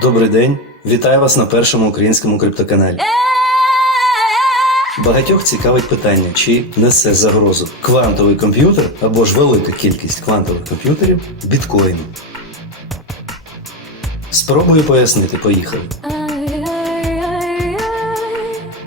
Добрий день, вітаю вас на першому українському криптоканалі. Багатьох цікавить питання, чи несе загрозу квантовий комп'ютер або ж велика кількість квантових комп'ютерів біткоїну. Спробую пояснити, поїхали.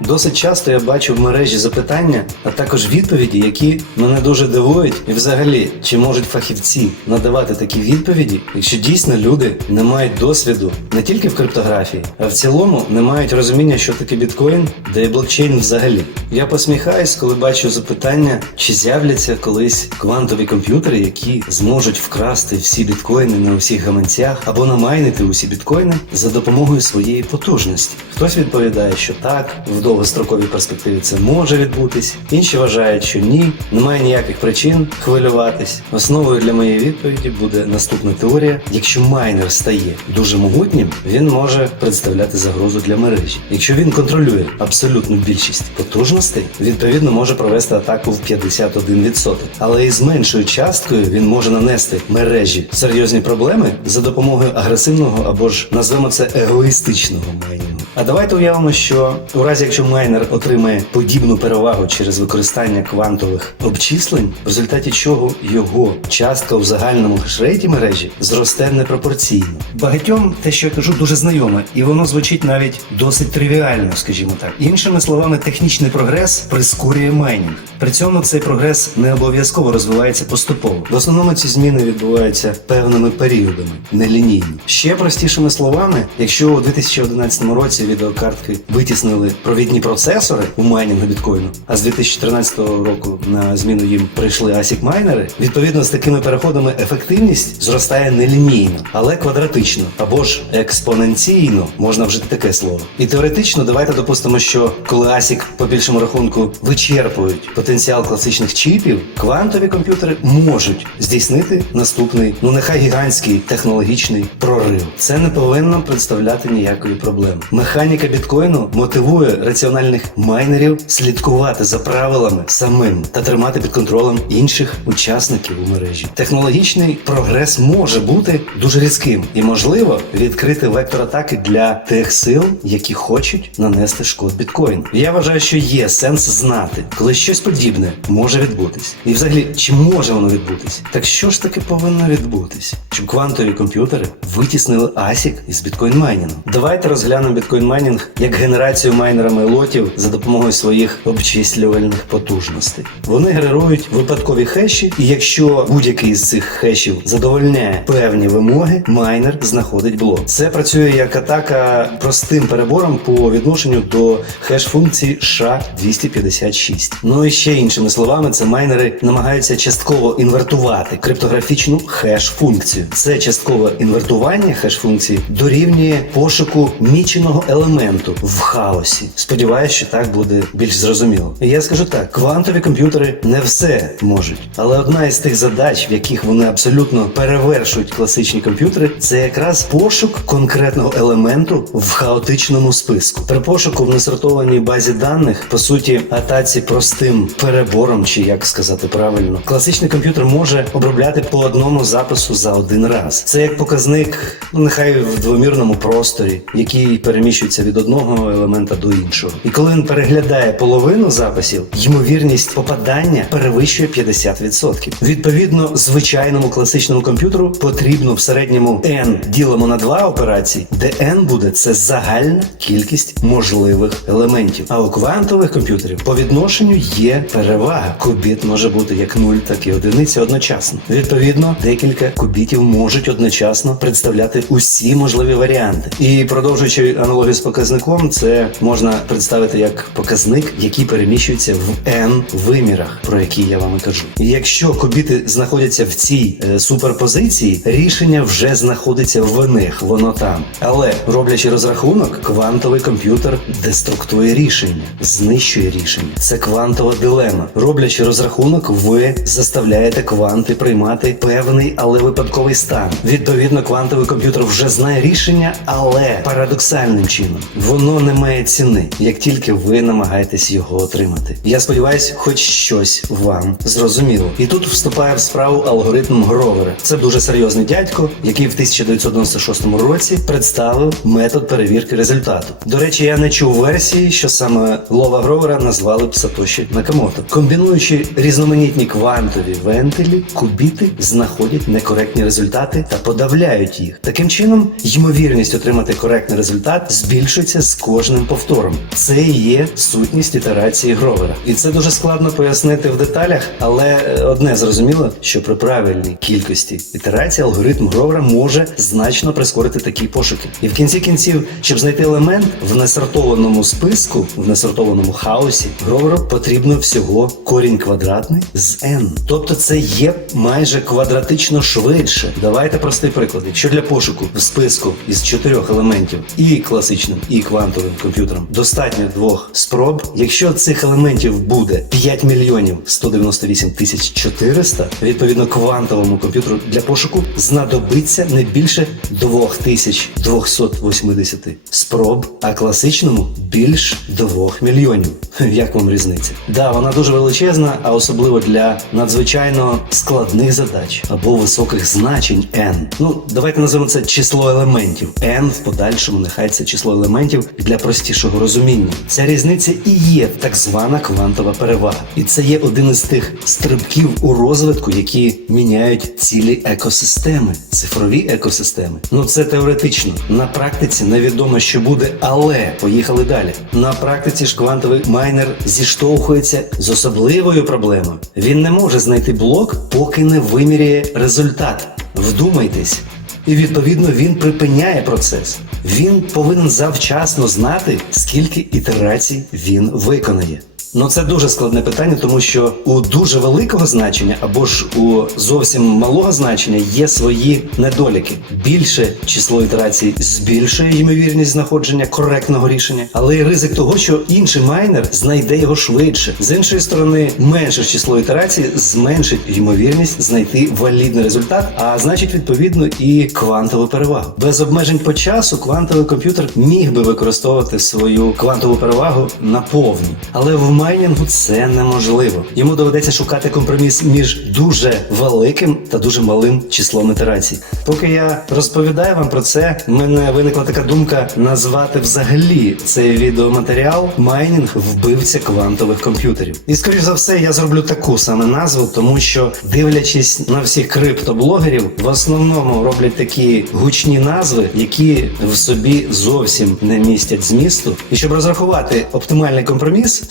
Досить часто я бачу в мережі запитання, а також відповіді, які мене дуже дивують. І взагалі, чи можуть фахівці надавати такі відповіді, якщо дійсно люди не мають досвіду не тільки в криптографії, а в цілому не мають розуміння, що таке біткоін, де і блокчейн взагалі. Я посміхаюсь, коли бачу запитання, чи з'являться колись квантові комп'ютери, які зможуть вкрасти всі біткоїни на усіх гаманцях або намайнити усі біткоїни за допомогою своєї потужності. Хтось відповідає, що так, в довгостроковій перспективі це може відбутись. Інші вважають, що ні, немає ніяких причин хвилюватись. Основою для моєї відповіді буде наступна теорія: якщо майнер стає дуже могутнім, він може представляти загрозу для мережі. Якщо він контролює абсолютну більшість потужностей, відповідно може провести атаку в 51%. Але із меншою часткою він може нанести мережі серйозні проблеми за допомогою агресивного або ж назвемо це егоїстичного майнінгу. А давайте уявимо, що у разі, якщо майнер отримає подібну перевагу через використання квантових обчислень, в результаті чого його частка у загальному хешрейті мережі зросте непропорційно. Багатьом те, що я кажу, дуже знайоме, і воно звучить навіть досить тривіально, скажімо так. Іншими словами, технічний прогрес прискорює майнінг. При цьому цей прогрес не обов'язково розвивається поступово. В основному ці зміни відбуваються певними періодами, нелінійно. Ще простішими словами, якщо у 2011 році відеокартки витіснили провідні процесори у майнінгу біткоїну, а з 2013 року на зміну їм прийшли ASIC майнери, відповідно з такими переходами ефективність зростає нелінійно, але квадратично або ж експоненційно, можна вжити таке слово. І теоретично давайте допустимо, що коли ASIC по більшому рахунку вичерпують потенціал класичних чіпів, квантові комп'ютери можуть здійснити наступний, ну нехай гігантський технологічний прорив. Це не повинно представляти ніякої проблеми. Механіка біткоїну мотивує раціональних майнерів слідкувати за правилами самим та тримати під контролем інших учасників у мережі. Технологічний прогрес може бути дуже різким і можливо відкрити вектор атаки для тих сил, які хочуть нанести шкод біткоїну. Я вважаю, що є сенс знати, коли щось подібне може відбутись. І взагалі, чи може воно відбутись? Так що ж таки повинно відбутись, щоб квантові комп'ютери витіснили ASIC із біткоін майнінгу? Давайте розглянемо біткоін майнінг як генерацію майнерами лотів за допомогою своїх обчислювальних потужностей. Вони генерують випадкові хеші, і якщо будь-який з цих хешів задовольняє певні вимоги, майнер знаходить блок. Це працює як атака простим перебором по відношенню до хеш-функції SHA-256. Ну і ще іншими словами, це майнери намагаються частково інвертувати криптографічну хеш-функцію. Це часткове інвертування хеш-функції дорівнює пошуку міченого елементу в хаосі. Сподіваюсь, що так буде більш зрозуміло. І я скажу так: квантові комп'ютери не все можуть, але одна із тих задач, в яких вони абсолютно перевершують класичні комп'ютери, це якраз пошук конкретного елементу в хаотичному списку. При пошуку в несортованій базі даних, по суті, атаці простим перебором, чи як сказати правильно, класичний комп'ютер може обробляти по одному запису за один раз. Це як показник, ну нехай в двомірному просторі, який переміщується від одного елемента до іншого. І коли він переглядає половину записів, ймовірність попадання перевищує 50%. Відповідно, звичайному класичному комп'ютеру потрібно в середньому n ділимо на 2 операції, де n буде це загальна кількість можливих елементів. А у квантових комп'ютерів по відношенню є перевага. Кубіт може бути як 0, так і одиниця одночасно. Відповідно, декілька кубітів можуть одночасно представляти усі можливі варіанти. І продовжуючи аналогію з показником, це можна представити як показник, який переміщується в n вимірах, про які я вам і кажу. І якщо кубіти знаходяться в цій е, суперпозиції, рішення вже знаходиться в них, воно там. Але роблячи розрахунок, квантовий комп'ютер деструктує рішення, знищує рішення. Це квантова дилема. Роблячи розрахунок, ви заставляєте кванти приймати певний, але випадковий стан. Відповідно, квантовий комп'ютер вже знає рішення, але парадоксальним чином. Воно не має ціни, як тільки ви намагаєтесь його отримати. Я сподіваюся, хоч щось вам зрозуміло. І тут вступає в справу алгоритм Гровера. Це дуже серйозний дядько, який в 1996 році представив метод перевірки результату. До речі, я не чув версії, що саме Лова Гровера назвали б Сатоші Накамото. Комбінуючи різноманітні квантові вентилі, кубіти знаходять некоректні результати та подавляють їх. Таким чином, ймовірність отримати коректний результат збільшується з кожним повтором. Це і є сутність ітерації Гровера. І це дуже складно пояснити в деталях, але е, одне зрозуміло, що при правильній кількості ітерацій алгоритм Гровера може значно прискорити такі пошуки. І в кінці кінців, щоб знайти елемент в несортованому списку, в несортованому хаосі, Гроверу потрібно всього корінь квадратний з n. Тобто це є майже квадратично швидше. Давайте простий приклад. Якщо для пошуку в списку із чотирьох елементів і класичним, і квантовим комп'ютером достатньо двох спроб. Якщо цих елементів буде 5 мільйонів 198 тисяч 400, відповідно квантовому комп'ютеру для пошуку знадобиться не більше 2280 спроб, а класичному більш 2 мільйонів. Як вам різниця? Да, вона дуже величезна, а особливо для надзвичайно складних задач або високих значень n. Ну, давайте називемо це число елементів. n в подальшому нехай це число елементів для простішого розуміння. Ця різниця і є так звана квантова перевага. І це є один із тих стрибків у розвитку, які міняють цілі екосистеми, цифрові екосистеми. Ну це теоретично. На практиці невідомо, що буде, але поїхали далі. На практиці ж квантовий майнер зіштовхується з особливою проблемою. Він не може знайти блок, поки не виміряє результат. Вдумайтесь. І відповідно він припиняє процес. Він повинен завчасно знати, скільки ітерацій він виконає. Ну це дуже складне питання, тому що у дуже великого значення або ж у зовсім малого значення є свої недоліки. Більше число ітерацій збільшує ймовірність знаходження коректного рішення, але й ризик того, що інший майнер знайде його швидше. З іншої сторони, менше число ітерацій зменшить ймовірність знайти валідний результат, а значить, відповідно, і квантову перевагу. Без обмежень по часу квантовий комп'ютер міг би використовувати свою квантову перевагу наповну, але в майнінгу це неможливо. Йому доведеться шукати компроміс між дуже великим та дуже малим числом ітерацій. Поки я розповідаю вам про це, в мене виникла така думка назвати взагалі цей відеоматеріал майнінг вбивця квантових комп'ютерів. І скоріш за все, я зроблю таку саме назву, тому що дивлячись на всіх криптоблогерів, в основному роблять такі гучні назви, які в собі зовсім не містять змісту. І щоб розрахувати оптимальний компроміс,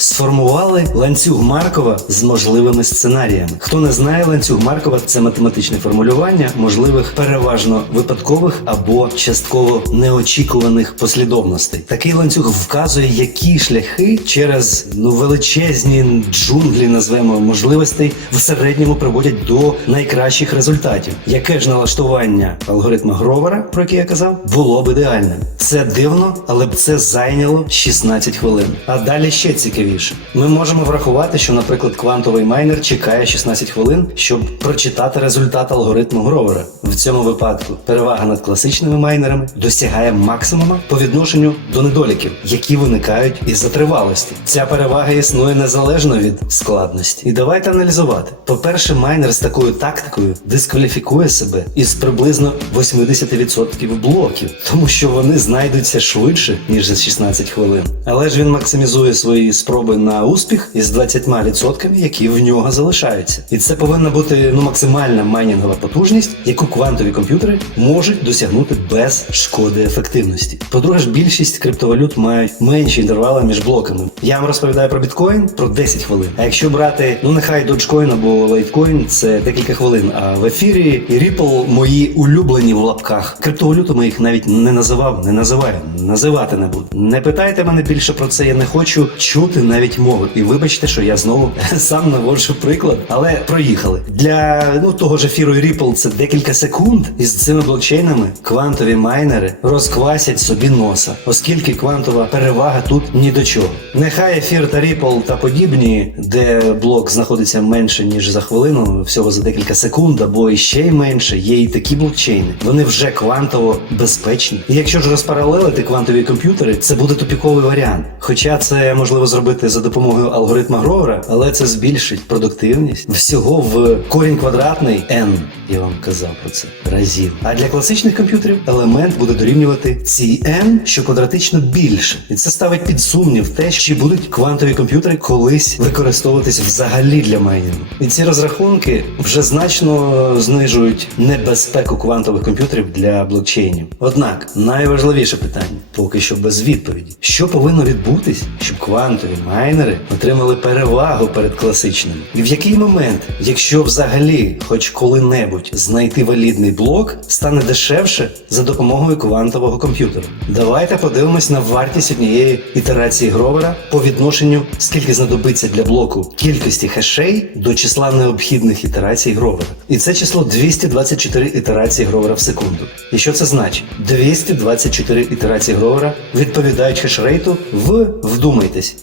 сформували ланцюг Маркова з можливими сценаріями. Хто не знає, ланцюг Маркова це математичне формулювання можливих переважно випадкових або частково неочікуваних послідовностей. Такий ланцюг вказує, які шляхи через ну величезні джунглі, назвемо можливостей, в середньому приводять до найкращих результатів. Яке ж налаштування алгоритма Гровера, про який я казав, було б ідеальним. Це дивно, але б це зайняло 16 хвилин. А далі ще цікавіше. Ми можемо врахувати, що, наприклад, квантовий майнер чекає 16 хвилин, щоб прочитати результат алгоритму Гровера. В цьому випадку перевага над класичними майнерами досягає максимума по відношенню до недоліків, які виникають із затривалості. Ця перевага існує незалежно від складності. І давайте аналізувати. По-перше, майнер з такою тактикою дискваліфікує себе із приблизно 80% блоків, тому що вони знайдуться швидше ніж за 16 хвилин. Але ж він максимізує свої спроби на успіх із 20%, які в нього залишаються. І це повинна бути ну максимальна майнінгова потужність, яку квантові комп'ютери можуть досягнути без шкоди ефективності. По-друге, ж більшість криптовалют мають менші інтервали між блоками. Я вам розповідаю про біткоін про 10 хвилин. А якщо брати, ну нехай Dogecoin або Litecoin, це декілька хвилин. А в ефірі і Ripple мої улюблені в лапках. Криптовалютами їх навіть не називав, не називаю, називати не буду. Не питайте мене більше про це, я не хочу чути навіть мову. Допомогу. І вибачте, що я знову сам наводжу приклад, але проїхали. Для ну того ж ефіру Ripple це декілька секунд. І з цими блокчейнами квантові майнери розквасять собі носа, оскільки квантова перевага тут ні до чого. Нехай ефір та Ripple та подібні, де блок знаходиться менше ніж за хвилину, всього за декілька секунд, або іще й менше, є і такі блокчейни. Вони вже квантово безпечні. І якщо ж розпаралелити квантові комп'ютери, це буде тупіковий варіант. Хоча це можливо зробити за допомогою алгоритма Гровера, але це збільшить продуктивність всього в корінь квадратний n, я вам казав про це разів. А для класичних комп'ютерів елемент буде дорівнювати цій n, що квадратично більше. І це ставить під сумнів те, чи будуть квантові комп'ютери колись використовуватись взагалі для майнінгу. І ці розрахунки вже значно знижують небезпеку квантових комп'ютерів для блокчейнів. Однак найважливіше питання поки що без відповіді: що повинно відбутись, щоб квантові майнери отримали перевагу перед класичними? І в який момент, якщо взагалі хоч коли-небудь знайти валідний блок, стане дешевше за допомогою квантового комп'ютера? Давайте подивимось на вартість однієї ітерації Гровера по відношенню, скільки знадобиться для блоку кількості хешей до числа необхідних ітерацій Гровера. І це число 224 ітерації Гровера в секунду. І що це значить? 224 ітерації Гровера відповідають хешрейту в, вдумайтесь,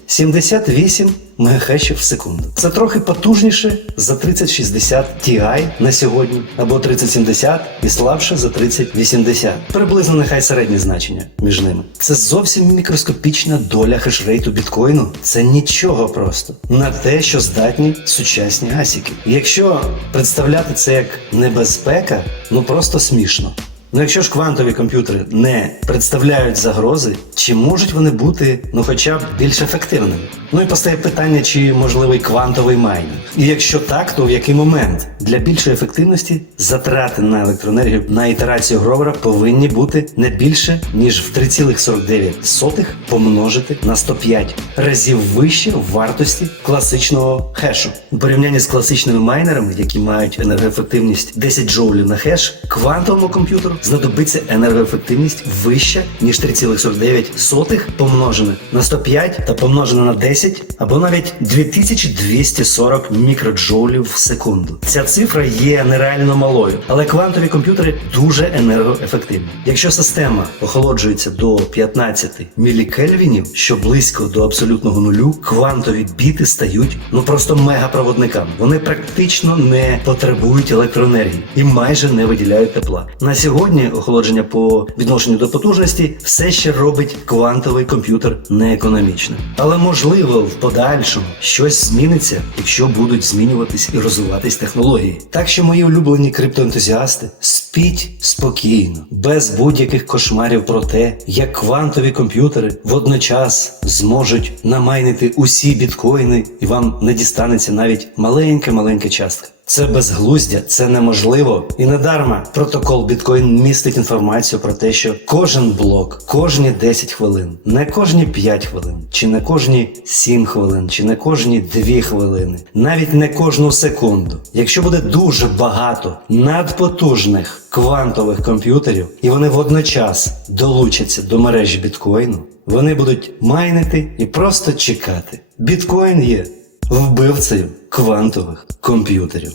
78 мегахешів в секунду. Це трохи потужніше за 3060 Ti на сьогодні, або 3070 і слабше за 3080. Приблизно нехай середнє значення між ними. Це зовсім мікроскопічна доля хешрейту біткоїну. Це нічого просто на те, що здатні сучасні асіки. Якщо представляти це як небезпека, ну просто смішно. Ну, якщо ж квантові комп'ютери не представляють загрози, чи можуть вони бути ну хоча б більш ефективними? Ну і постає питання, чи можливий квантовий майнінг. І якщо так, то в який момент для більшої ефективності затрати на електроенергію на ітерацію Гровера повинні бути не більше ніж в 3,49 помножити на 105 разів вище вартості класичного хешу. У порівнянні з класичними майнерами, які мають енергоефективність 10 джоулів на хеш, квантовому комп'ютеру знадобиться енергоефективність вища ніж 3,49 помножене на 105 та помножене на 10 або навіть 2240 мікроджоулів в секунду. Ця цифра є нереально малою, але квантові комп'ютери дуже енергоефективні. Якщо система охолоджується до 15 мілікельвінів, що близько до абсолютного нулю, квантові біти стають ну просто мегапроводниками. Вони практично не потребують електроенергії і майже не виділяють тепла. На сьогодні охолодження по відношенню до потужності все ще робить квантовий комп'ютер неекономічним. Але можливо в подальшому щось зміниться, якщо будуть змінюватись і розвиватись технології. Так що мої улюблені криптоентузіасти спіть спокійно, без будь-яких кошмарів про те, як квантові комп'ютери водночас зможуть намайнити усі біткоїни, і вам не дістанеться навіть маленька маленька частка. Це безглуздя, це неможливо. І недарма протокол біткоін містить інформацію про те, що кожен блок, кожні 10 хвилин, не кожні 5 хвилин, чи не кожні 7 хвилин, чи не кожні 2 хвилини, навіть не кожну секунду. Якщо буде дуже багато надпотужних квантових комп'ютерів, і вони водночас долучаться до мережі біткоїну, вони будуть майнити і просто чекати. Біткоін є вбивцею квантових комп'ютерів.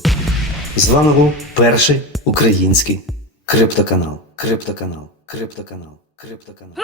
З вами був перший український криптоканал. Криптоканал. Криптоканал. Криптоканал.